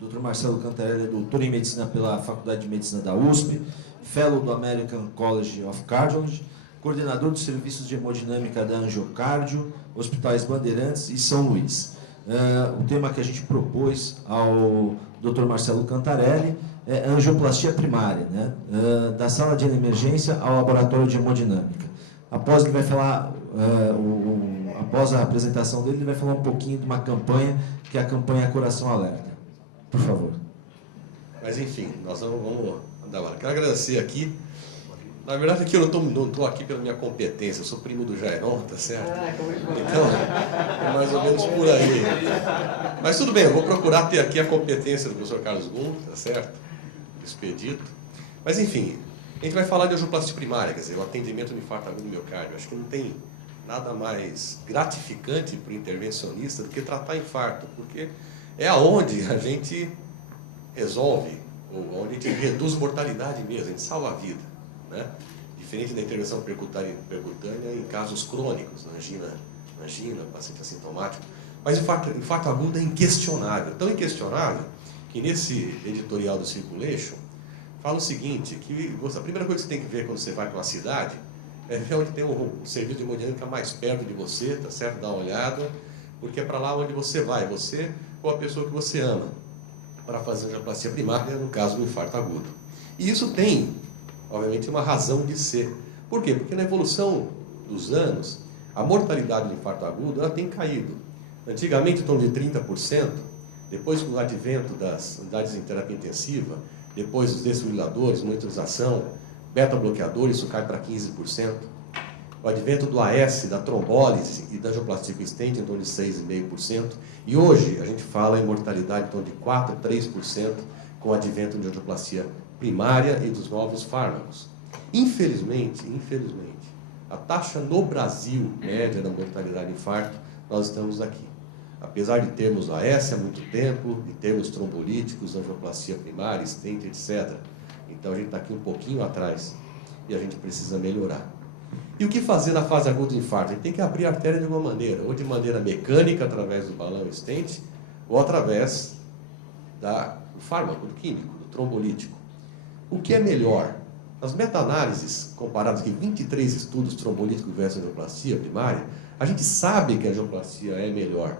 O Dr. Marcelo Cantarelli é doutor em medicina pela Faculdade de Medicina da USP, fellow do American College of Cardiology, coordenador dos serviços de hemodinâmica da Angiocardio, Hospitais Bandeirantes e São Luís. O tema que a gente propôs ao Dr. Marcelo Cantarelli é angioplastia primária, né? Da sala de emergência ao laboratório de hemodinâmica. Após ele vai falar, após a apresentação dele, ele vai falar um pouquinho de uma campanha, que é a campanha Coração Alerta. Por favor. Mas enfim, nós vamos andar lá. Quero agradecer aqui. Na verdade, aqui eu não estou aqui pela minha competência, eu sou primo do Jairon, tá certo? Então, é mais ou menos por aí. Mas tudo bem, eu vou procurar ter aqui a competência do professor Carlos Gum, tá certo? Expedito. Mas enfim, a gente vai falar de angioplastia primária, quer dizer, o atendimento no infarto agudo do miocárdio. Acho que não tem nada mais gratificante para o intervencionista do que tratar infarto, porque é aonde a gente resolve, ou onde a gente reduz mortalidade mesmo, a gente salva a vida, né? Diferente da intervenção percutânea em casos crônicos, angina, paciente assintomático. Mas o infarto agudo é inquestionável, tão inquestionável que nesse editorial do Circulation fala o seguinte, que a primeira coisa que você tem que ver quando você vai para uma cidade é ver onde tem um serviço de hemodinâmica mais perto de você, tá certo? Dá uma olhada, porque é para lá onde você vai, você ou a pessoa que você ama, para fazer angioplastia primária, no caso do infarto agudo. E isso tem, obviamente, uma razão de ser. Por quê? Porque na evolução dos anos, a mortalidade do infarto agudo ela tem caído. Antigamente, em torno de 30%, depois com o advento das unidades em terapia intensiva, depois dos desfibriladores, monitorização, beta-bloqueadores, isso cai para 15%. O advento do AS, da trombólise e da angioplastia stent em torno de 6,5%. E hoje a gente fala em mortalidade em torno de 4%, 3% com o advento de angioplastia primária e dos novos fármacos. Infelizmente, a taxa no Brasil média da mortalidade de infarto, nós estamos aqui. Apesar de termos o AS há muito tempo, de termos trombolíticos, angioplastia primária, stent, etc. Então a gente está aqui um pouquinho atrás e a gente precisa melhorar. E o que fazer na fase aguda do infarto? A gente tem que abrir a artéria de alguma maneira, ou de maneira mecânica, através do balão stent, ou através do fármaco, do químico, do trombolítico. O que é melhor? Nas meta-análises, comparadas aqui 23 estudos trombolíticos versus angioplastia primária, a gente sabe que a angioplastia é melhor.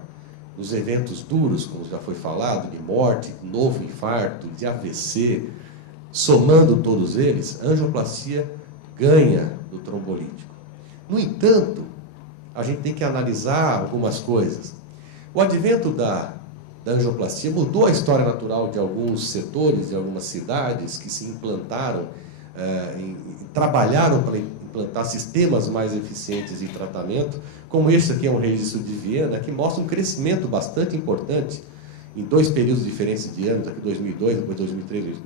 Nos eventos duros, como já foi falado, de morte, novo infarto, de AVC, somando todos eles, a angioplastia ganha do trombolítico. No entanto, a gente tem que analisar algumas coisas. O advento da angioplastia mudou a história natural de alguns setores, de algumas cidades que se implantaram, trabalharam para implantar sistemas mais eficientes de tratamento, como este aqui é um registro de Viena, que mostra um crescimento bastante importante, em dois períodos diferentes de anos, aqui 2002, depois 2003,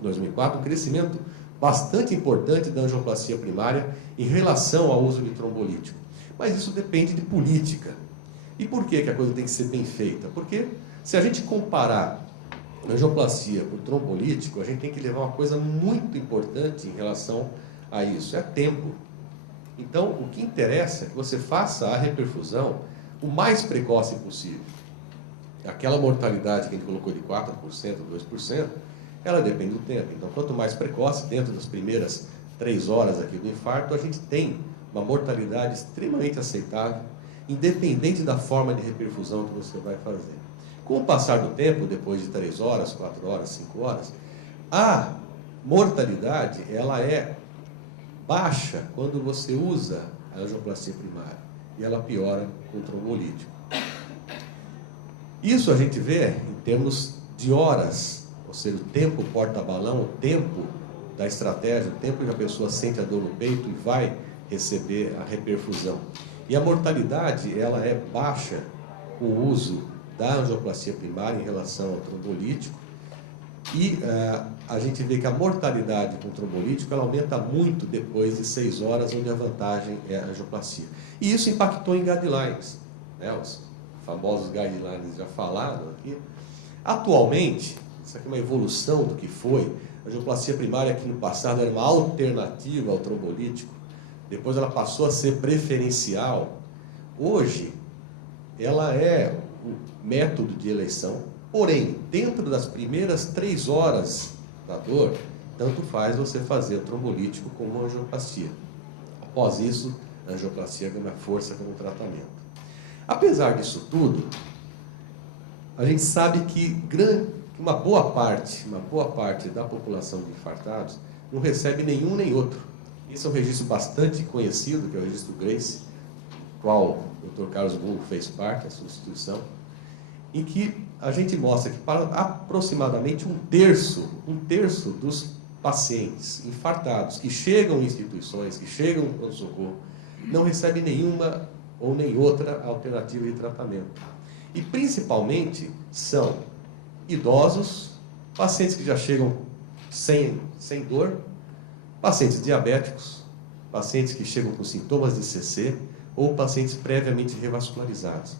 2004, um crescimento bastante importante da angioplastia primária em relação ao uso de trombolítico. Mas isso depende de política. E por que a coisa tem que ser bem feita? Porque se a gente comparar angioplastia por trombolítico, a gente tem que levar uma coisa muito importante em relação a isso, é tempo. Então, o que interessa é que você faça a reperfusão o mais precoce possível. Aquela mortalidade que a gente colocou de 4%, 2%, ela depende do tempo. Então, quanto mais precoce, dentro das primeiras 3 horas aqui do infarto, a gente tem uma mortalidade extremamente aceitável, independente da forma de reperfusão que você vai fazer. Com o passar do tempo, depois de 3 horas, 4 horas, 5 horas, a mortalidade ela é baixa quando você usa a angioplastia primária e ela piora com o trombolítico. Isso a gente vê em termos de horas, ou seja, o tempo porta-balão, o tempo da estratégia, o tempo que a pessoa sente a dor no peito e vai receber a reperfusão. E a mortalidade ela é baixa com o uso da angioplastia primária em relação ao trombolítico. E a gente vê que a mortalidade com trombolítico ela aumenta muito depois de 6 horas, onde a vantagem é a angioplastia. E isso impactou em guidelines, né? Os famosos guidelines já falaram aqui. Atualmente, isso aqui é uma evolução do que foi. A angioplastia primária, que no passado era uma alternativa ao trombolítico, depois ela passou a ser preferencial. Hoje, ela é o método de eleição, Porém, dentro das primeiras 3 horas da dor, tanto faz você fazer o trombolítico como a angioplastia. Após isso, a angioplastia ganha força como tratamento. Apesar disso tudo, a gente sabe que uma boa parte da população de infartados não recebe nenhum nem outro. Esse é um registro bastante conhecido, que é o registro Grace, qual o Dr. Carlos Bungo fez parte, a sua instituição, em que a gente mostra que para aproximadamente um terço dos pacientes infartados que chegam em instituições, que chegam no pronto-socorro, não recebe nenhuma ou nem outra alternativa de tratamento. E principalmente são idosos, pacientes que já chegam sem dor, pacientes diabéticos, pacientes que chegam com sintomas de CC ou pacientes previamente revascularizados.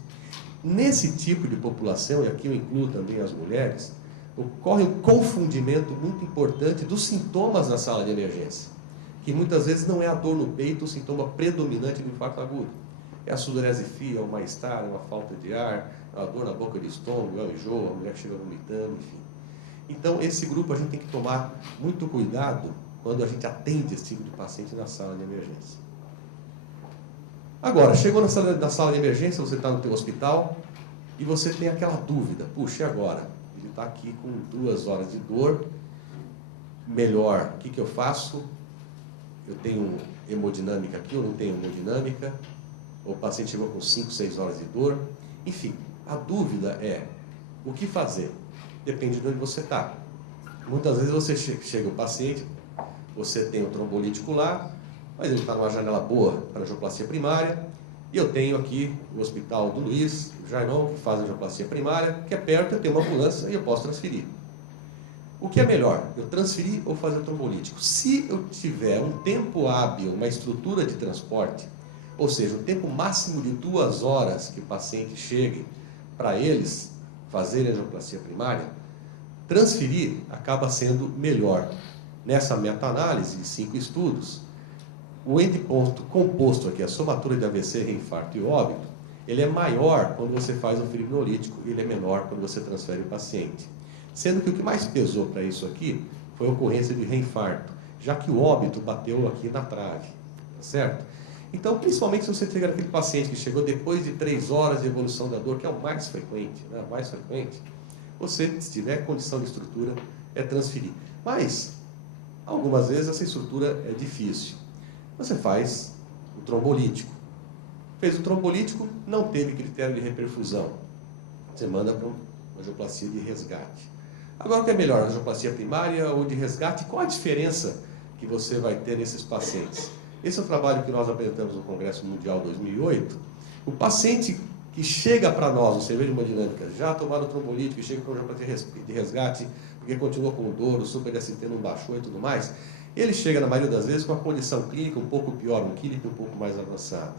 Nesse tipo de população, e aqui eu incluo também as mulheres, ocorre um confundimento muito importante dos sintomas na sala de emergência, que muitas vezes não é a dor no peito o sintoma predominante do infarto agudo. É a sudorese fria, é o mal-estar, é uma falta de ar, é a dor na boca de estômago, é o enjoo, a mulher chega vomitando, enfim. Então, esse grupo a gente tem que tomar muito cuidado quando a gente atende esse tipo de paciente na sala de emergência. Agora, chegou na sala de emergência, você está no teu hospital e você tem aquela dúvida, puxa, e agora? Ele está aqui com 2 horas de dor, melhor, o que eu faço? Eu tenho hemodinâmica aqui, eu não tenho hemodinâmica, o paciente chegou com 5, 6 horas de dor, enfim, a dúvida é, o que fazer? Depende de onde você está. Muitas vezes você chega o paciente, você tem o trombolítico lá, mas ele está numa janela boa para angioplastia primária, e eu tenho aqui o hospital do Luiz, o Jairon, que faz angioplastia primária, que é perto, eu tenho uma ambulância e eu posso transferir. O que é melhor, eu transferir ou fazer o trombolítico? Se eu tiver um tempo hábil, uma estrutura de transporte, ou seja, o tempo máximo de 2 horas que o paciente chegue para eles fazerem a angioplastia primária, transferir acaba sendo melhor. Nessa meta-análise de 5 estudos, o endpoint composto aqui, a somatura de AVC, reinfarto e óbito, ele é maior quando você faz o fibrinolítico e ele é menor quando você transfere o paciente. Sendo que o que mais pesou para isso aqui foi a ocorrência de reinfarto, já que o óbito bateu aqui na trave, tá certo? Então, principalmente se você tiver aquele paciente que chegou depois de 3 horas de evolução da dor, que é o mais frequente, né? O mais frequente, você, se tiver condição de estrutura, é transferir. Mas, algumas vezes, essa estrutura é difícil. Você faz o trombolítico. Fez o trombolítico, não teve critério de reperfusão. Você manda para uma angioplastia de resgate. Agora, o que é melhor, angioplastia primária ou de resgate? Qual a diferença que você vai ter nesses pacientes? Esse é o trabalho que nós apresentamos no Congresso Mundial 2008. O paciente que chega para nós, no cerveja hemodinâmica, já tomaram o trombolítico, chega para uma angioplastia de resgate, porque continuou com dor, o super-ST não baixou e tudo mais, ele chega, na maioria das vezes, com uma condição clínica um pouco pior, um clínico um pouco mais avançado.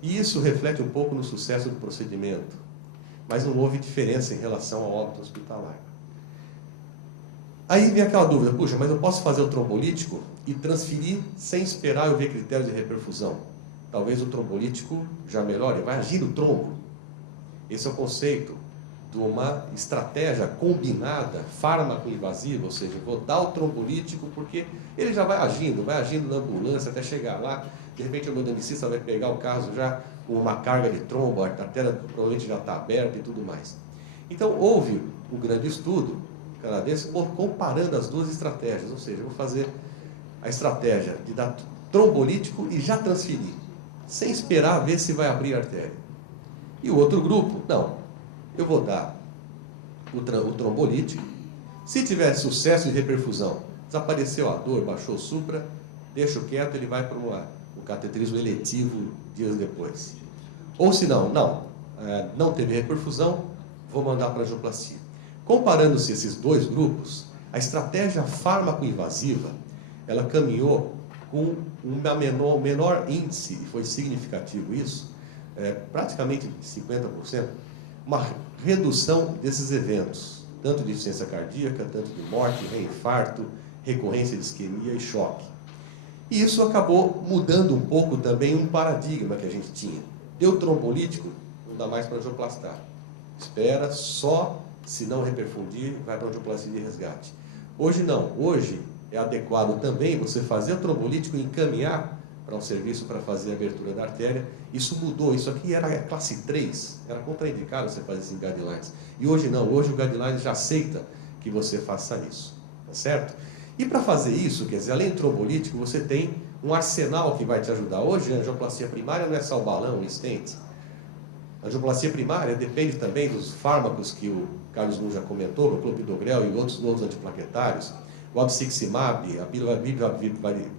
E isso reflete um pouco no sucesso do procedimento, mas não houve diferença em relação ao óbito hospitalar. Aí vem aquela dúvida, puxa, mas eu posso fazer o trombolítico e transferir sem esperar eu ver critérios de reperfusão? Talvez o trombolítico já melhore, vai agir o trombo. Esse é o conceito de uma estratégia combinada, fármaco-invasiva, ou seja, vou dar o trombolítico porque ele já vai agindo na ambulância até chegar lá, de repente o hemodinamicista vai pegar o caso já com uma carga de trombo, a artéria provavelmente já está aberta e tudo mais. Então, houve um grande estudo canadense comparando as duas estratégias, ou seja, eu vou fazer a estratégia de dar trombolítico e já transferir, sem esperar ver se vai abrir a artéria. E o outro grupo, não, eu vou dar o trombolítico, se tiver sucesso de reperfusão, desapareceu a dor, baixou o supra, deixa quieto, ele vai para um cateterismo eletivo dias depois. Ou se não, não teve reperfusão, vou mandar para a angioplastia. Comparando-se esses dois grupos, a estratégia fármaco-invasiva, ela caminhou com um menor índice, e foi significativo isso, praticamente 50%, uma redução desses eventos, tanto de insuficiência cardíaca, tanto de morte, reinfarto, recorrência de isquemia e choque. E isso acabou mudando um pouco também um paradigma que a gente tinha. Deu trombolítico, não dá mais para angioplastar. Espera só Se não reperfundir, vai para a angioplastia de resgate. Hoje não. Hoje é adequado também você fazer o trombolítico e encaminhar para um serviço para fazer a abertura da artéria. Isso mudou. Isso aqui era classe 3. Era contraindicado você fazer isso em guidelines. E hoje não. Hoje o guidelines já aceita que você faça isso. Tá certo? E para fazer isso, quer dizer, além do trombolítico, você tem um arsenal que vai te ajudar. Hoje a angioplastia primária não é só o balão, o stent. A angioplastia primária depende também dos fármacos que o Carlos Gunn já comentou, o clopidogrel e outros novos antiplaquetários, o abciximab, a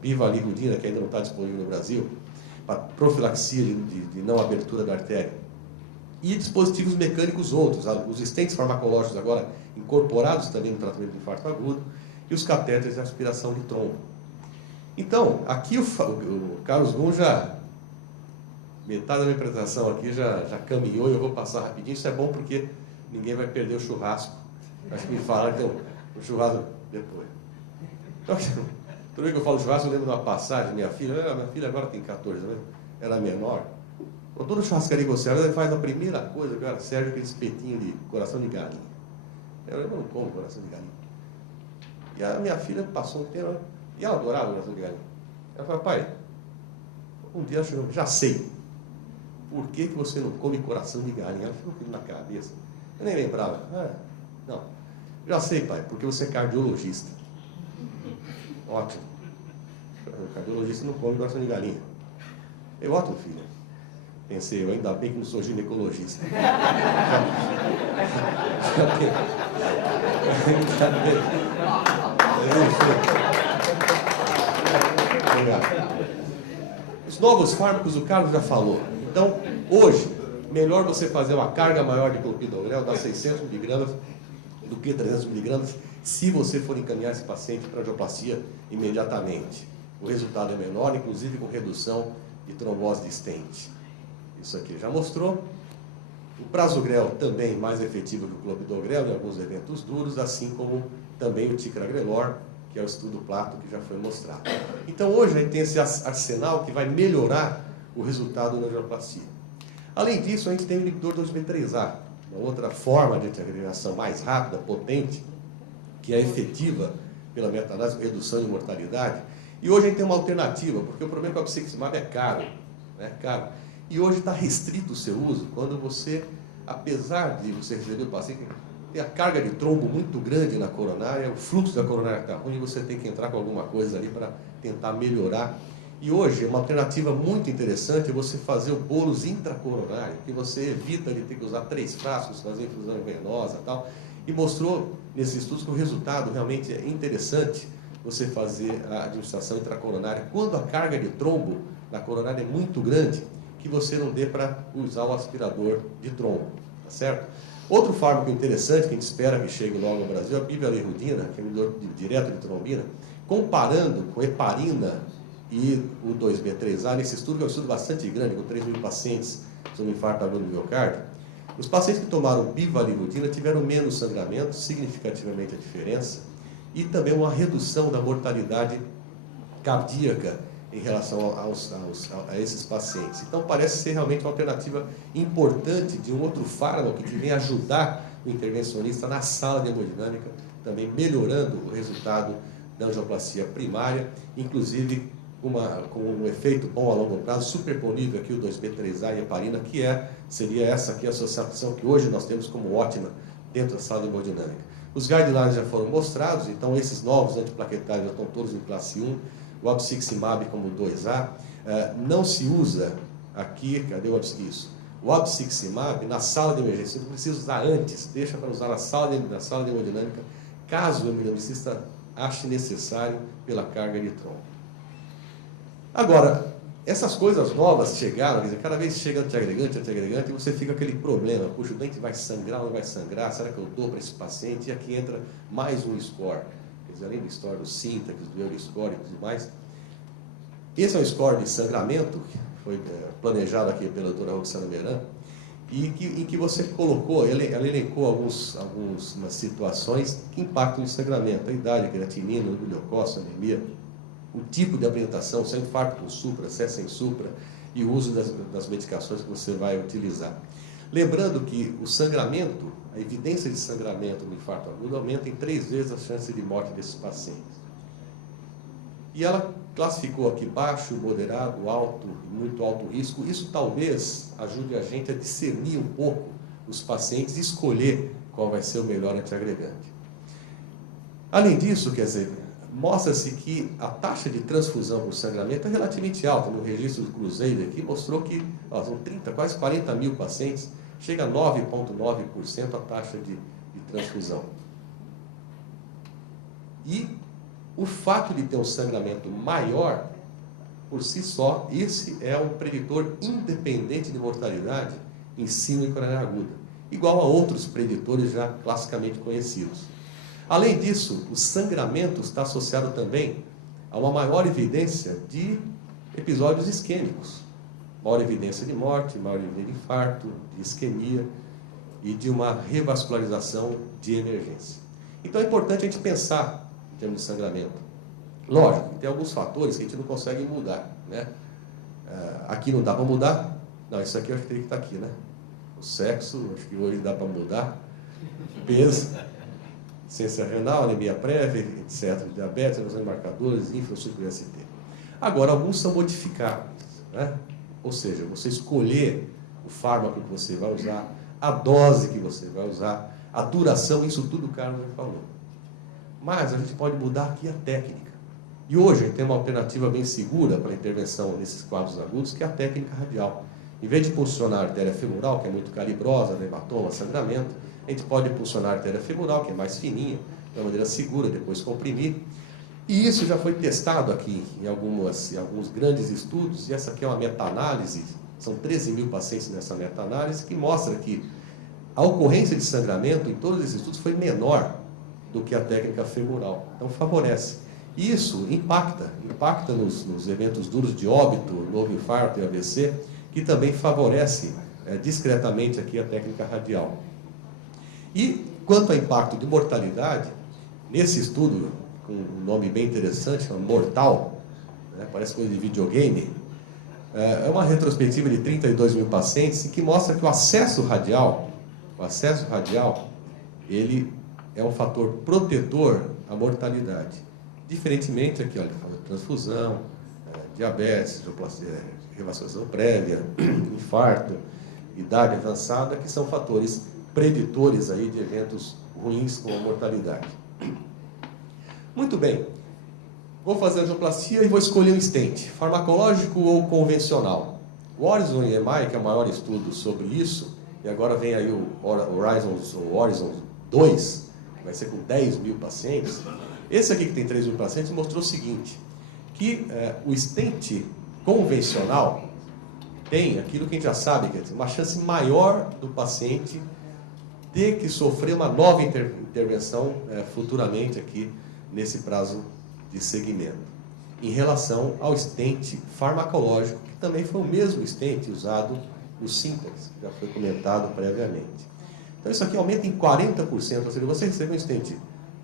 bivalirudina, que ainda não está disponível no Brasil, para profilaxia de não abertura da artéria. E dispositivos mecânicos outros, os stents farmacológicos agora incorporados também no tratamento do infarto agudo, e os catéteres de aspiração de trombo. Então, aqui o Carlos Gunn já... Metade da minha apresentação aqui já caminhou e eu vou passar rapidinho. Isso é bom porque ninguém vai perder o churrasco. Acho que me falaram que o churrasco depois. Então, toda vez que eu falo churrasco, eu lembro de uma passagem. Minha filha agora tem 14 anos, era menor. Então, toda churrascaria que você ela faz a primeira coisa, cara, serve aquele espetinho de coração de galinha. Eu não como coração de galinha. E a minha filha passou um tempo e ela adorava coração de galinha. Ela falou, pai, um dia eu já sei. Por que você não come coração de galinha? Ela ficou aquilo na cabeça. Eu nem lembrava. Não. Já sei, pai, porque você é cardiologista. Ótimo. O cardiologista não come coração de galinha. Eu, ótimo, filha. Pensei, eu ainda bem que não sou ginecologista. Os novos fármacos, o Carlos já falou. Então, hoje, melhor você fazer uma carga maior de clopidogrel, dar 600 miligramas, do que 300 miligramas, se você for encaminhar esse paciente para angioplastia imediatamente. O resultado é menor, inclusive com redução de trombose de stent. Isso aqui já mostrou. O prasugrel também mais efetivo que o clopidogrel em alguns eventos duros, assim como também o ticagrelor, que é o estudo Plato que já foi mostrado. Então, hoje a gente tem esse arsenal que vai melhorar o resultado da angioplastia. Além disso, a gente tem o inibidor 2B3A, uma outra forma de antiagregação mais rápida, potente, que é efetiva pela meta-análise com redução de mortalidade. E hoje a gente tem uma alternativa, porque o problema com a abciximab é caro, né? Caro. E hoje está restrito o seu uso quando você, apesar de você receber o paciente, tem a carga de trombo muito grande na coronária, o fluxo da coronária está ruim, você tem que entrar com alguma coisa ali para tentar melhorar. E hoje, uma alternativa muito interessante é você fazer o bolus intracoronário, que você evita de ter que usar 3 frascos, fazer infusão venosa e tal. E mostrou nesses estudos que o resultado realmente é interessante você fazer a administração intracoronária quando a carga de trombo na coronária é muito grande, que você não dê para usar o aspirador de trombo, tá certo? Outro fármaco interessante que a gente espera que chegue logo no Brasil é a bivalirudina, que é um inibidor direto de trombina, comparando com heparina e o 2B3A, nesse estudo, que é um estudo bastante grande, com 3.000 pacientes sobre infarto agudo do miocárdio. Os pacientes que tomaram bivalirudina tiveram menos sangramento, significativamente a diferença, e também uma redução da mortalidade cardíaca em relação a esses pacientes. Então, parece ser realmente uma alternativa importante de um outro fármaco que vem ajudar o intervencionista na sala de hemodinâmica, também melhorando o resultado da angioplastia primária, inclusive com um efeito bom a longo prazo, superponível aqui o 2B3A e a heparina, que seria essa aqui a associação que hoje nós temos como ótima dentro da sala de hemodinâmica. Os guidelines já foram mostrados, então esses novos antiplaquetários já estão todos em classe 1, o abciximab como 2A, não se usa aqui, cadê isso? O abciximab na sala de emergência, você não precisa usar antes, deixa para usar na sala de hemodinâmica, caso o hemodinamicista ache necessário pela carga de trombo. Agora, essas coisas novas chegaram, quer dizer, cada vez chega antiagregante, e você fica aquele problema, puxa, o dente vai sangrar ou não vai sangrar, será que eu dou para esse paciente? E aqui entra mais um score, quer dizer, além do score do Syntax, do Euroscore e tudo mais. Esse é um score de sangramento, que foi planejado aqui pela doutora Roxana Meran, e em que você colocou, ela elencou algumas situações que impactam o sangramento, a idade, a creatinina, o glucose, a anemia, o tipo de apresentação, se é infarto com supra, se é sem supra, e o uso das medicações que você vai utilizar. Lembrando que o sangramento, a evidência de sangramento no infarto agudo aumenta em 3 vezes a chance de morte desses pacientes. E ela classificou aqui baixo, moderado, alto e muito alto risco. Isso talvez ajude a gente a discernir um pouco os pacientes e escolher qual vai ser o melhor antiagregante. Além disso, quer dizer, mostra-se que a taxa de transfusão por sangramento é relativamente alta. No registro do Cruzeiro aqui mostrou que são 30, quase 40 mil pacientes, chega a 9,9% a taxa de transfusão. E o fato de ter um sangramento maior, por si só, esse é um preditor independente de mortalidade em síndrome coronária aguda, igual a outros preditores já classicamente conhecidos. Além disso, o sangramento está associado também a uma maior evidência de episódios isquêmicos, maior evidência de morte, maior evidência de infarto, de isquemia e de uma revascularização de emergência. Então é importante a gente pensar em termos de sangramento. Lógico, tem alguns fatores que a gente não consegue mudar, né? Aqui não dá para mudar? Não, isso aqui eu acho que teria que estar aqui, né? O sexo, acho que hoje dá para mudar. Peso, ciência renal, anemia prévia, etc. Diabetes, elevação de marcadores, infraestrutura ST. Agora, alguns são modificáveis, né? Ou seja, você escolher o fármaco que você vai usar, a dose que você vai usar, a duração, isso tudo o Carlos já falou. Mas a gente pode mudar aqui a técnica. E hoje a gente tem uma alternativa bem segura para a intervenção nesses quadros agudos, que é a técnica radial. Em vez de pulsionar a artéria femoral, que é muito calibrosa, hematoma, sangramento, a gente pode pulsionar a artéria femoral, que é mais fininha, de uma maneira segura, depois comprimir. E isso já foi testado aqui em alguns grandes estudos, e essa aqui é uma meta-análise, são 13 mil pacientes nessa meta-análise, que mostra que a ocorrência de sangramento em todos esses estudos foi menor do que a técnica femoral. Então favorece. Isso impacta nos eventos duros de óbito, novo infarto e AVC, que também favorece discretamente aqui a técnica radial. E quanto ao impacto de mortalidade, nesse estudo, com um nome bem interessante, chama Mortal, né, parece coisa de videogame, é uma retrospectiva de 32 mil pacientes que mostra que o acesso radial, ele é um fator protetor à mortalidade. Diferentemente aqui, olha, transfusão, diabetes, revascularização prévia, infarto, idade avançada, que são fatores preditores aí de eventos ruins com a mortalidade. Muito bem. Vou fazer a angioplastia e vou escolher um stent, farmacológico ou convencional. O Horizon EMI, que é o maior estudo sobre isso, e agora vem aí o Horizon 2, que vai ser com 10 mil pacientes. Esse aqui que tem 3 mil pacientes mostrou o seguinte, que o stent convencional tem aquilo que a gente já sabe, quer dizer, uma chance maior do paciente ter que sofrer uma nova intervenção futuramente aqui nesse prazo de segmento, em relação ao stent farmacológico, que também foi o mesmo stent usado no Syntax, que já foi comentado previamente. Então isso aqui aumenta em 40%, ou seja, você receber um stent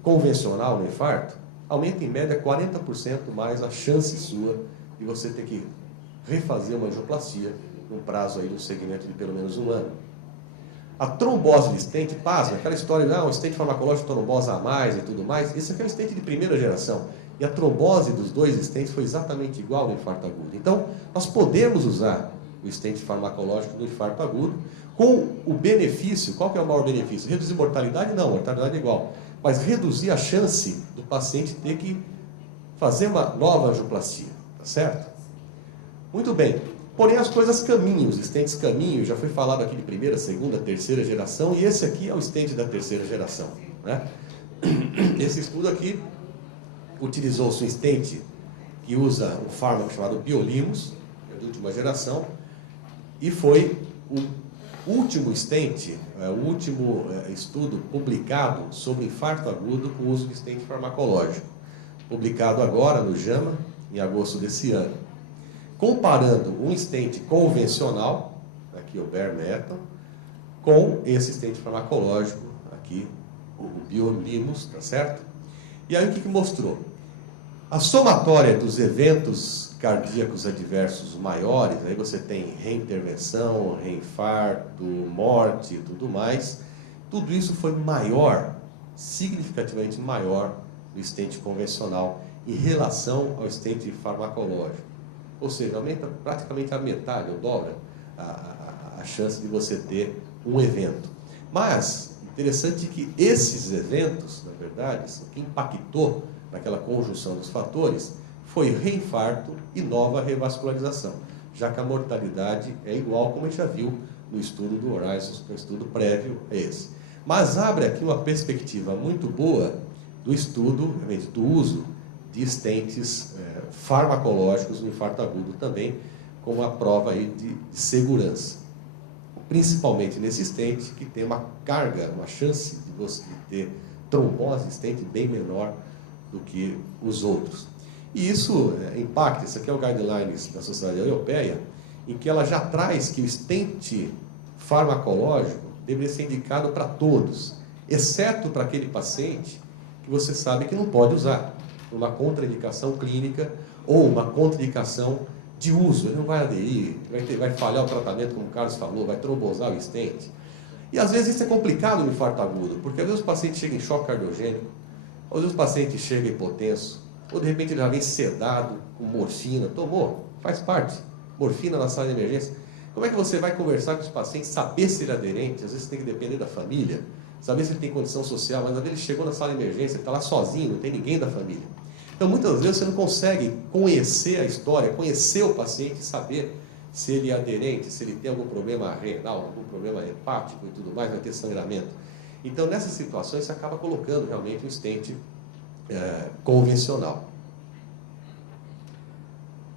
convencional no infarto, aumenta em média 40% mais a chance sua de você ter que refazer uma angioplastia num prazo aí de um segmento de pelo menos 1 ano. A trombose de stent, pasma, aquela história de um stent farmacológico trombosa a mais e tudo mais, esse aqui é um stent de primeira geração. E a trombose dos 2 stents foi exatamente igual no infarto agudo. Então, nós podemos usar o stent farmacológico no infarto agudo com o benefício. Qual que é o maior benefício? Reduzir mortalidade? Não, mortalidade é igual. Mas reduzir a chance do paciente ter que fazer uma nova angioplastia. Tá certo? Muito bem. Porém, as coisas caminham, os stents caminham. Já foi falado aqui de primeira, segunda, terceira geração. E esse aqui é o stent da terceira geração, né? Esse estudo aqui utilizou-se um stent que usa um fármaco chamado Biolimos, de última geração, e foi o último stent, o último estudo publicado sobre infarto agudo com uso de stent farmacológico, publicado agora no JAMA, em agosto desse ano, comparando um stent convencional, aqui o bare metal, com esse stent farmacológico, aqui o Biolimos, tá certo? E aí o que mostrou? A somatória dos eventos cardíacos adversos maiores, aí você tem reintervenção, reinfarto, morte e tudo mais, tudo isso foi maior, significativamente maior no stent convencional em relação ao stent farmacológico. Ou seja, aumenta praticamente a metade, ou dobra a chance de você ter um evento. Mas, interessante que esses eventos, na verdade, o que impactou naquela conjunção dos fatores foi reinfarto e nova revascularização, já que a mortalidade é igual, como a gente já viu no estudo do Horizons, que é um estudo prévio a esse. Mas abre aqui uma perspectiva muito boa do estudo, do uso de stents farmacológicos no infarto agudo também, como uma prova aí de segurança. Principalmente nesse stent, que tem uma carga, uma chance de você ter trombose stent bem menor do que os outros. E isso impacta, isso aqui é o Guidelines da Sociedade Europeia, em que ela já traz que o stent farmacológico deveria ser indicado para todos, exceto para aquele paciente que você sabe que não pode usar, uma contraindicação clínica ou uma contraindicação de uso. Ele não vai aderir, vai falhar o tratamento, como o Carlos falou, vai trombosar o stent. E às vezes isso é complicado no infarto agudo, porque às vezes o paciente chega em choque cardiogênico, às vezes o paciente chega hipotenso, ou de repente ele já vem sedado com morfina, tomou, faz parte, morfina na sala de emergência. Como é que você vai conversar com os pacientes, saber se ele é aderente? Às vezes tem que depender da família, saber se ele tem condição social, mas às vezes ele chegou na sala de emergência, ele está lá sozinho, não tem ninguém da família. Então muitas vezes você não consegue conhecer a história, conhecer o paciente e saber se ele é aderente, se ele tem algum problema renal, algum problema hepático e tudo mais, vai ter sangramento. Então nessas situações você acaba colocando realmente um stent convencional.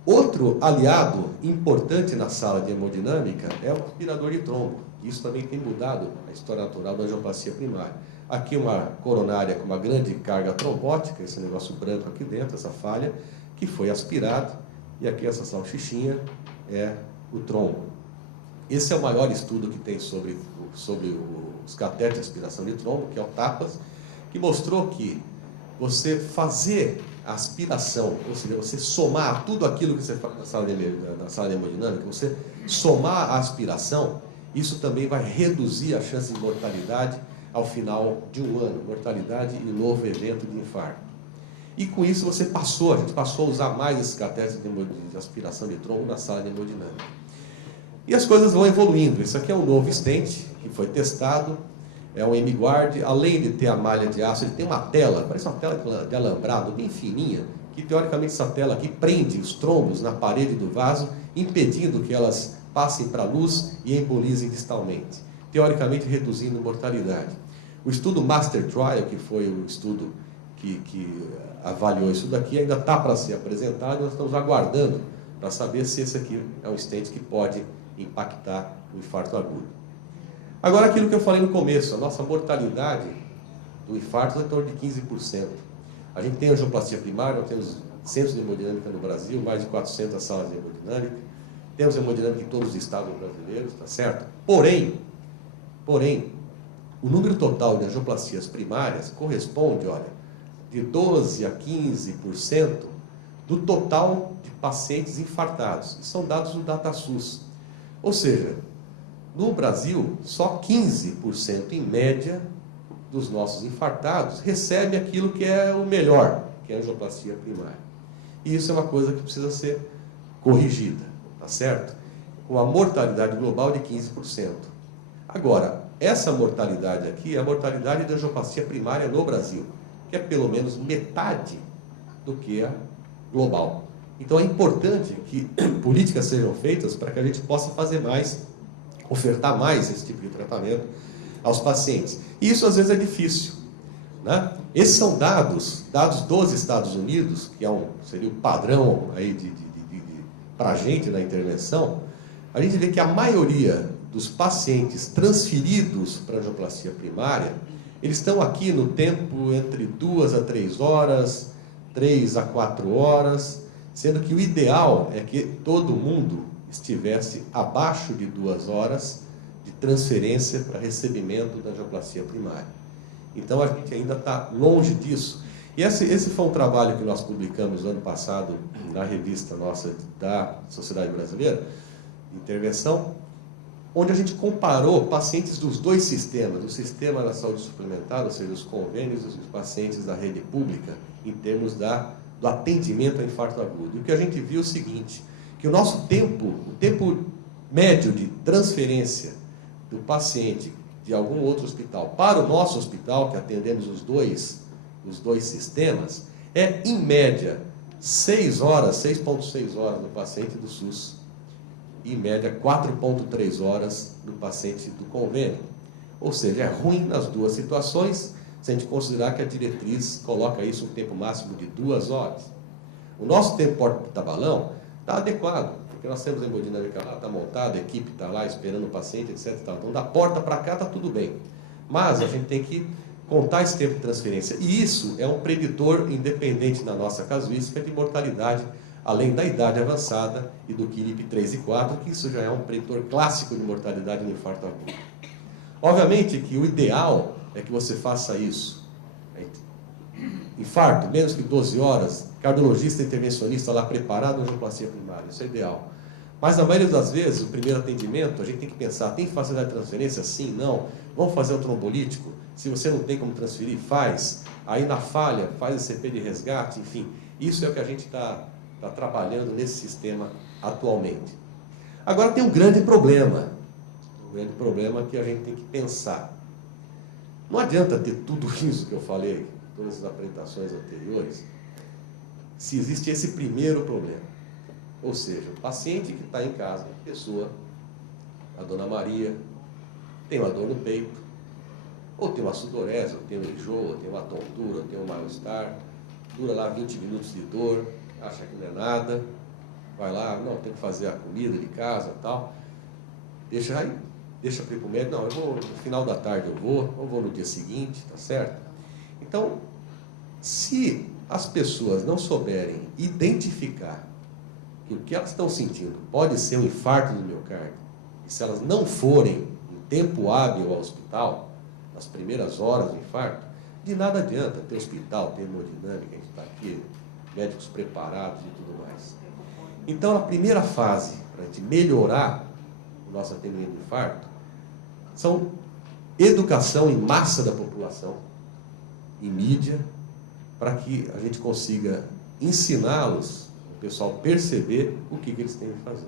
Outro aliado importante na sala de hemodinâmica é o aspirador de trombo. Isso também tem mudado a história natural da angioplastia primária. Aqui uma coronária com uma grande carga trombótica, esse negócio branco aqui dentro, essa falha, que foi aspirado, e aqui essa salchichinha é o trombo. Esse é o maior estudo que tem sobre os catéteres de aspiração de trombo, que é o TAPAS, que mostrou que você fazer a aspiração, ou seja, você somar tudo aquilo que você faz na sala de hemodinâmica, você somar a aspiração, isso também vai reduzir a chance de mortalidade ao final de um ano, mortalidade e novo evento de infarto. E com isso a gente passou a usar mais esses catéteres de aspiração de trombo na sala de hemodinâmica. E as coisas vão evoluindo. Isso aqui é um novo stent que foi testado, é um M-Guard, além de ter a malha de aço, ele tem uma tela, parece uma tela de alambrado, bem fininha, que teoricamente essa tela aqui prende os trombos na parede do vaso, impedindo que elas passem para a luz e embolizem distalmente, teoricamente reduzindo mortalidade. O estudo Master Trial, que foi o estudo que avaliou isso daqui, ainda está para ser apresentado, nós estamos aguardando para saber se esse aqui é um stent que pode impactar o infarto agudo. Agora, aquilo que eu falei no começo, a nossa mortalidade do infarto é em torno de 15%. A gente tem angioplastia primária, nós temos centros de hemodinâmica no Brasil, mais de 400 salas de hemodinâmica, temos hemodinâmica em todos os estados brasileiros, tá certo? Porém, o número total de angioplastias primárias corresponde, olha, de 12% a 15% do total de pacientes infartados. Isso são dados do DataSUS. Ou seja, no Brasil, só 15% em média dos nossos infartados recebe aquilo que é o melhor, que é a angioplastia primária. E isso é uma coisa que precisa ser corrigida, tá certo? Com a mortalidade global de 15%. Agora, essa mortalidade aqui é a mortalidade da angioplastia primária no Brasil, que é pelo menos metade do que a global. Então é importante que políticas sejam feitas para que a gente possa fazer mais, ofertar mais esse tipo de tratamento aos pacientes. E isso às vezes é difícil, né? Esses são dados dos Estados Unidos, que seria o padrão aí para a gente na intervenção. A gente vê que a maioria dos pacientes transferidos para a angioplastia primária, eles estão aqui no tempo entre 2 a 3 horas, 3 a 4 horas, sendo que o ideal é que todo mundo estivesse abaixo de 2 horas de transferência para recebimento da angioplastia primária. Então a gente ainda está longe disso. E esse foi um trabalho que nós publicamos no ano passado na revista nossa da Sociedade Brasileira de Intervenção, onde a gente comparou pacientes dos dois sistemas, o sistema da saúde suplementar, ou seja, os convênios e os pacientes da rede pública, em termos do atendimento ao infarto agudo. E o que a gente viu é o seguinte, que o nosso tempo, o tempo médio de transferência do paciente de algum outro hospital para o nosso hospital, que atendemos os dois sistemas, é, em média, 6 horas, 6,6 horas no paciente do SUS. Em média, 4,3 horas no paciente do convênio. Ou seja, é ruim nas duas situações, se a gente considerar que a diretriz coloca isso um tempo máximo de 2 horas. O nosso tempo porta-balão está adequado, porque nós temos a hemodinâmica lá, está montada, a equipe está lá esperando o paciente, etc. Então, da porta para cá está tudo bem. Mas a gente tem que contar esse tempo de transferência. E isso é um preditor independente na nossa casuística de mortalidade, além da idade avançada e do QILIP 3 e 4, que isso já é um preditor clássico de mortalidade no infarto agudo. Obviamente que o ideal é que você faça isso. Infarto, menos que 12 horas, cardiologista intervencionista lá preparado, angioplastia primária, isso é ideal. Mas na maioria das vezes, o primeiro atendimento, a gente tem que pensar, tem facilidade de transferência? Sim, não. Vamos fazer o trombolítico? Se você não tem como transferir, faz. Aí na falha, faz o CP de resgate, enfim. Isso é o que a gente está trabalhando nesse sistema atualmente. Agora tem um grande problema que a gente tem que pensar. Não adianta ter tudo isso que eu falei, todas as apresentações anteriores, se existe esse primeiro problema. Ou seja, o paciente que está em casa, a pessoa, a dona Maria, tem uma dor no peito, ou tem uma sudorese, ou tem um enjoo, ou tem uma tontura, ou tem um mal-estar, dura lá 20 minutos de dor, acha que não é nada, vai lá, não, tem que fazer a comida de casa e tal, deixa para ir para o médico, não, eu vou, no final da tarde eu vou no dia seguinte, tá certo? Então, se as pessoas não souberem identificar que o que elas estão sentindo pode ser um infarto do miocárdio, e se elas não forem em tempo hábil ao hospital, nas primeiras horas do infarto, de nada adianta ter hospital, ter hemodinâmica, a gente está aqui, médicos preparados e tudo mais. Então, a primeira fase para a gente melhorar o nosso atendimento de infarto são educação em massa da população, em mídia, para que a gente consiga ensiná-los, o pessoal perceber o que eles têm que fazer.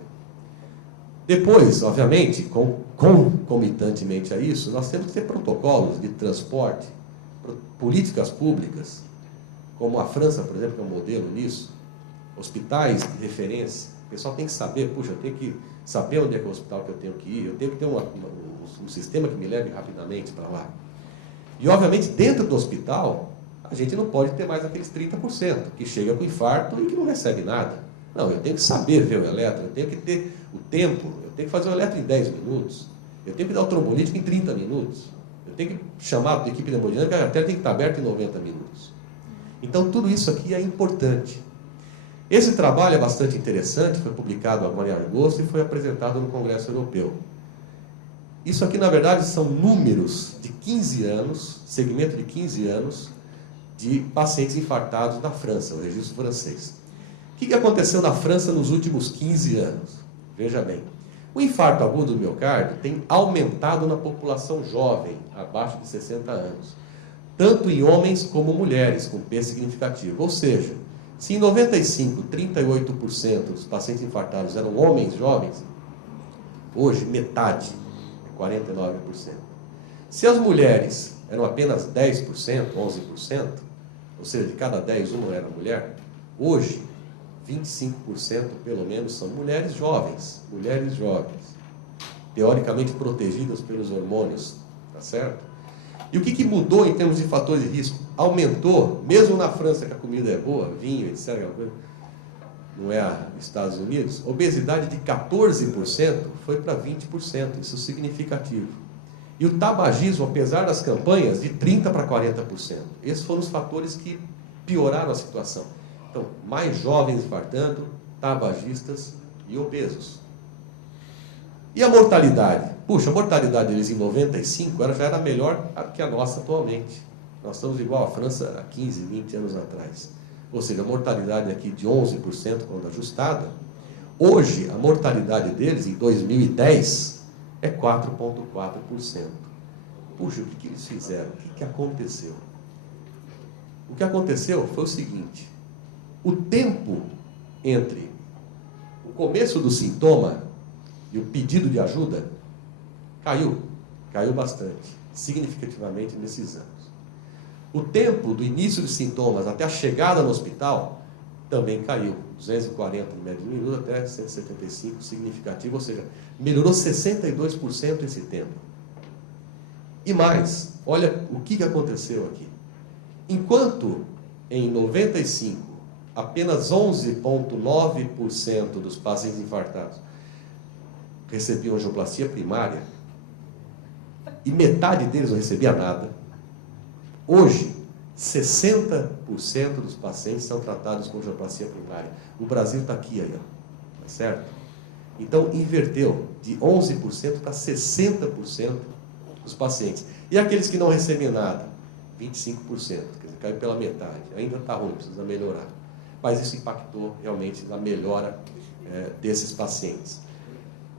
Depois, obviamente, concomitantemente a isso, nós temos que ter protocolos de transporte, políticas públicas, como a França, por exemplo, que é um modelo nisso, hospitais de referência. O pessoal tem que saber, puxa, eu tenho que saber onde é que é o hospital que eu tenho que ir, eu tenho que ter um sistema que me leve rapidamente para lá. E, obviamente, dentro do hospital, a gente não pode ter mais aqueles 30% que chega com infarto e que não recebe nada. Não, eu tenho que saber ver o eletro, eu tenho que ter o tempo, eu tenho que fazer o eletro em 10 minutos, eu tenho que dar o trombolítico em 30 minutos, eu tenho que chamar a equipe de hemodinâmica, a artéria tem que estar aberta em 90 minutos. Então, tudo isso aqui é importante. Esse trabalho é bastante interessante, foi publicado agora em agosto e foi apresentado no Congresso Europeu. Isso aqui, na verdade, são números de 15 anos, segmento de 15 anos, de pacientes infartados na França, o registro francês. O que aconteceu na França nos últimos 15 anos? Veja bem, o infarto agudo do miocárdio tem aumentado na população jovem, abaixo de 60 anos, tanto em homens como mulheres, com P significativo. Ou seja, se em 95, 38% dos pacientes infartados eram homens jovens, hoje metade, 49%. Se as mulheres eram apenas 10%, 11%, ou seja, de cada 10, uma era mulher, hoje, 25% pelo menos são mulheres jovens, teoricamente protegidas pelos hormônios, tá certo? E o que mudou em termos de fatores de risco? Aumentou, mesmo na França, que a comida é boa, vinho, etc., não é nos Estados Unidos, obesidade de 14% foi para 20%, isso é significativo. E o tabagismo, apesar das campanhas, de 30% para 40%. Esses foram os fatores que pioraram a situação. Então, mais jovens infartando, tabagistas e obesos. E a mortalidade? Puxa, a mortalidade deles em 95 já era melhor que a nossa atualmente. Nós estamos igual à França há 15, 20 anos atrás. Ou seja, a mortalidade aqui de 11% quando ajustada. Hoje, a mortalidade deles, em 2010, é 4,4%. Puxa, o que eles fizeram? O que aconteceu? O que aconteceu foi o seguinte: o tempo entre o começo do sintoma e o pedido de ajuda caiu bastante, significativamente nesses anos. O tempo do início dos sintomas até a chegada no hospital também caiu, 240 em média de minuto até 175, significativo, ou seja, melhorou 62% esse tempo. E mais, olha o que aconteceu aqui. Enquanto em 95 apenas 11,9% dos pacientes infartados recebiam angioplastia primária e metade deles não recebia nada, hoje 60% dos pacientes são tratados com angioplastia primária. O Brasil está aqui, aí, ó, tá certo? Então inverteu de 11% para 60% dos pacientes. E aqueles que não recebem nada, 25%, quer dizer, caiu pela metade. Ainda está ruim, precisa melhorar. Mas isso impactou realmente na melhora desses pacientes.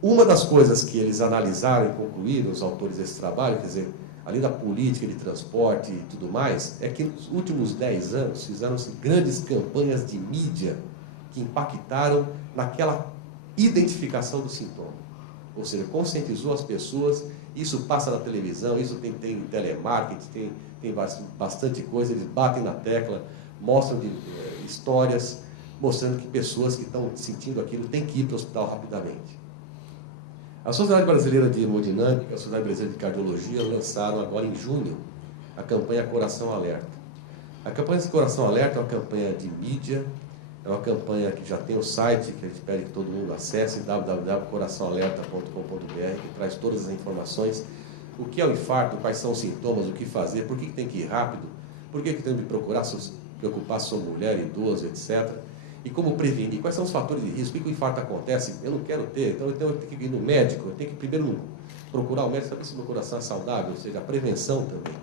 Uma das coisas que eles analisaram e concluíram, os autores desse trabalho, quer dizer, além da política de transporte e tudo mais, é que nos últimos 10 anos fizeram-se grandes campanhas de mídia que impactaram naquela identificação do sintoma. Ou seja, conscientizou as pessoas, isso passa na televisão, isso tem telemarketing, tem bastante coisa, eles batem na tecla, mostram histórias, mostrando que pessoas que estão sentindo aquilo têm que ir para o hospital rapidamente. A Sociedade Brasileira de Hemodinâmica, a Sociedade Brasileira de Cardiologia lançaram agora em junho a campanha Coração Alerta. A campanha Coração Alerta é uma campanha de mídia, é uma campanha que já tem o site, que a gente pede que todo mundo acesse, www.coraçãoalerta.com.br, que traz todas as informações, o que é o infarto, quais são os sintomas, o que fazer, por que tem que ir rápido, por que tem que preocupar sua mulher, idoso, etc. E como prevenir, quais são os fatores de risco, por que o infarto acontece, eu não quero ter, então eu tenho que ir no médico, eu tenho que primeiro procurar o médico, saber se o meu coração é saudável, ou seja, a prevenção também.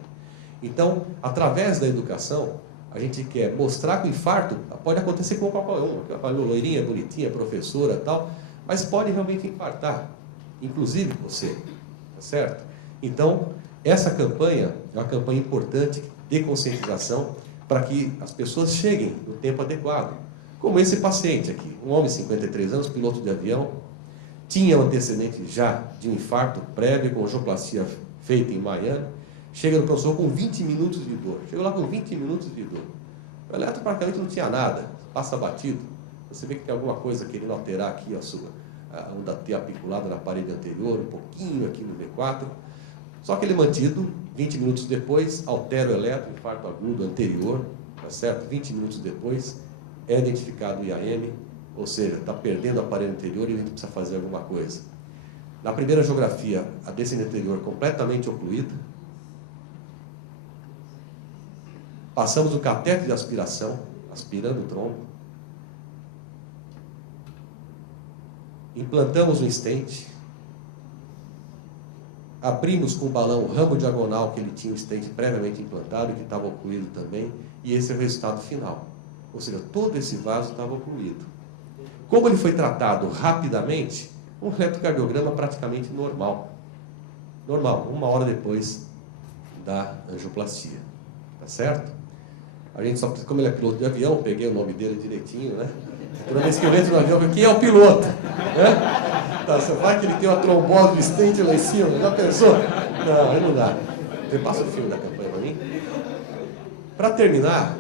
Então, através da educação, a gente quer mostrar que o infarto pode acontecer com qualquer um, que a loirinha, bonitinha, professora e tal, mas pode realmente infartar, inclusive você, tá certo? Então, essa campanha é uma campanha importante de conscientização para que as pessoas cheguem no tempo adequado. Como esse paciente aqui, um homem de 53 anos, piloto de avião, tinha um antecedente já de um infarto prévio com angioplastia feita em Miami, chega no pronto-socorro com 20 minutos de dor. Chegou lá com 20 minutos de dor. O eletro praticamente não tinha nada, passa batido. Você vê que tem alguma coisa querendo alterar aqui a onda T apiculada na parede anterior, um pouquinho aqui no V4. Só que ele é mantido, 20 minutos depois, altera o eletro, infarto agudo anterior, tá certo? 20 minutos depois, é identificado o IAM, ou seja, está perdendo o aparelho anterior e a gente precisa fazer alguma coisa. Na primeira angiografia, a descendente anterior completamente ocluída. Passamos o catéter de aspiração, aspirando o trombo. Implantamos um stent. Abrimos com o balão o ramo diagonal que ele tinha o stent previamente implantado, que estava ocluído também, e esse é o resultado final. Ou seja, todo esse vaso estava ocluído. Como ele foi tratado rapidamente, um eletrocardiograma praticamente normal. Normal, 1 hora depois da angioplastia. Tá certo? A gente só, como ele é piloto de avião, peguei o nome dele direitinho, né? Toda vez que eu entro no avião, quem é o piloto? Né? Tá, você vai que ele tem uma trombose de stent lá em cima, já pensou? Não, aí não dá. Você passa o filme da campanha para mim. Para terminar,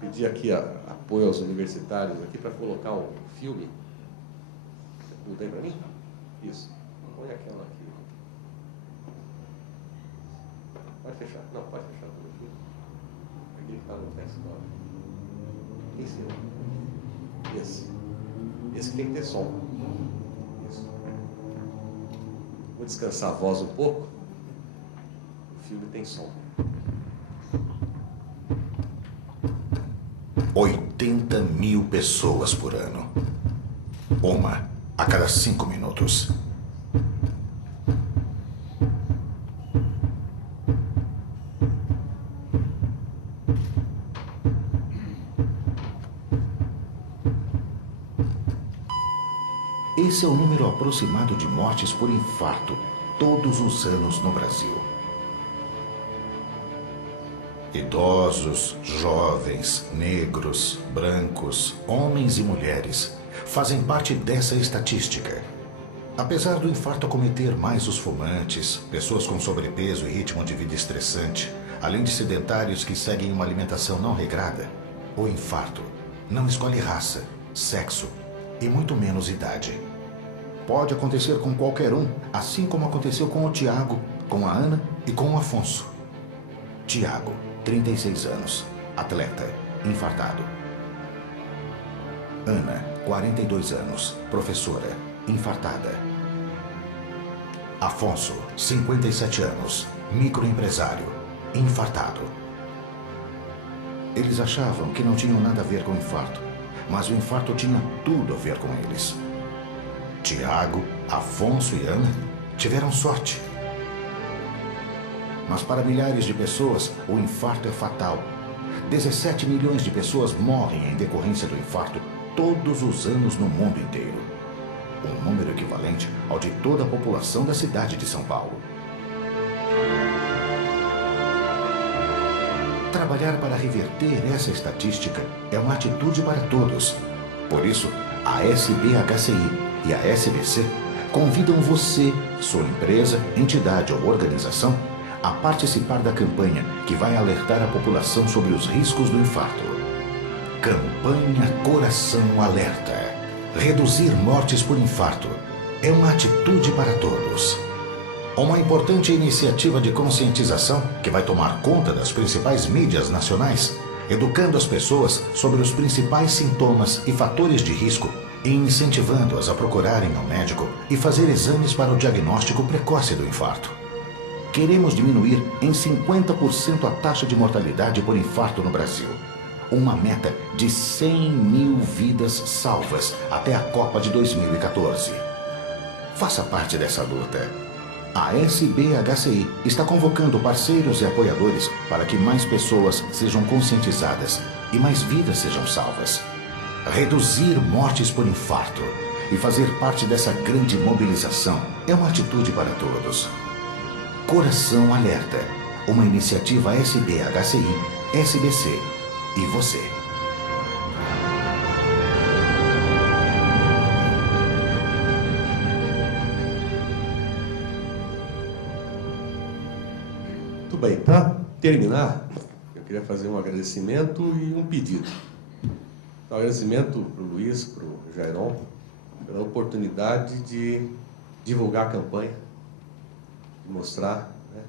pedir aqui apoio aos universitários aqui para colocar um filme. Não tem para mim? Isso. Põe aquela aqui. Pode fechar. Não, pode fechar tudo aqui. Aquele que está no teste agora. Esse. Esse que tem que ter som. Isso. Vou descansar a voz um pouco. O filme tem som. 80 mil pessoas por ano. Uma a cada 5 minutos. Esse é o número aproximado de mortes por infarto todos os anos no Brasil. Idosos, jovens, negros, brancos, homens e mulheres fazem parte dessa estatística. Apesar do infarto acometer mais os fumantes, pessoas com sobrepeso e ritmo de vida estressante, além de sedentários que seguem uma alimentação não regrada, o infarto não escolhe raça, sexo e muito menos idade. Pode acontecer com qualquer um, assim como aconteceu com o Tiago, com a Ana e com o Afonso. Tiago, 36 anos, atleta, infartado. Ana, 42 anos, professora, infartada. Afonso, 57 anos, microempresário, infartado. Eles achavam que não tinham nada a ver com o infarto, mas o infarto tinha tudo a ver com eles. Tiago, Afonso e Ana tiveram sorte. Mas para milhares de pessoas, o infarto é fatal. 17 milhões de pessoas morrem em decorrência do infarto todos os anos no mundo inteiro. Um número equivalente ao de toda a população da cidade de São Paulo. Trabalhar para reverter essa estatística é uma atitude para todos. Por isso, a SBHCI e a SBC convidam você, sua empresa, entidade ou organização a participar da campanha que vai alertar a população sobre os riscos do infarto. Campanha Coração Alerta. Reduzir mortes por infarto é uma atitude para todos. Uma importante iniciativa de conscientização que vai tomar conta das principais mídias nacionais, educando as pessoas sobre os principais sintomas e fatores de risco e incentivando-as a procurarem ao médico e fazer exames para o diagnóstico precoce do infarto. Queremos diminuir em 50% a taxa de mortalidade por infarto no Brasil. Uma meta de 100 mil vidas salvas até a Copa de 2014. Faça parte dessa luta. A SBHCI está convocando parceiros e apoiadores para que mais pessoas sejam conscientizadas e mais vidas sejam salvas. Reduzir mortes por infarto e fazer parte dessa grande mobilização é uma atitude para todos. Coração Alerta, uma iniciativa SBHCI, SBC e você. Muito bem, para terminar, eu queria fazer um agradecimento e um pedido. Um agradecimento para o Luiz, para o Jairon, pela oportunidade de divulgar a campanha, de mostrar, né?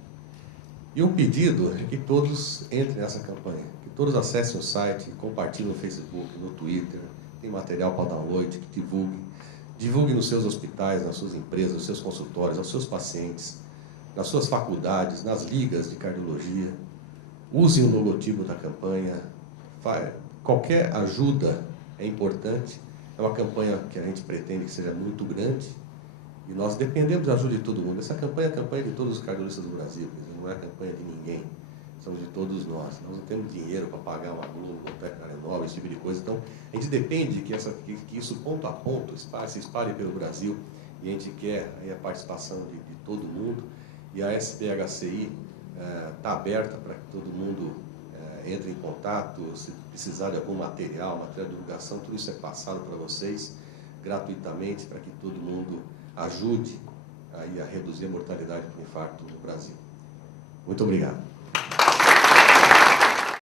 E um pedido é que todos entrem nessa campanha, que todos acessem o site, compartilhem no Facebook, no Twitter, tem material para download, que divulguem. Divulguem nos seus hospitais, nas suas empresas, nos seus consultórios, aos seus pacientes, nas suas faculdades, nas ligas de cardiologia. Usem o logotipo da campanha. Qualquer ajuda é importante. É uma campanha que a gente pretende que seja muito grande e nós dependemos da ajuda de todo mundo. Essa campanha é a campanha de todos os cardiologistas do Brasil, não é a campanha de ninguém. Somos de todos nós. Nós não temos dinheiro para pagar uma Globo, um Tecnarenova, esse tipo de coisa. Então, a gente depende que isso, ponto a ponto, se espalhe pelo Brasil. E a gente quer aí a participação de todo mundo. E a SBHCI está aberta para que todo mundo entre em contato. Se precisar de algum material de divulgação, tudo isso é passado para vocês gratuitamente para que todo mundo ajude aí a reduzir a mortalidade por infarto no Brasil. Muito obrigado.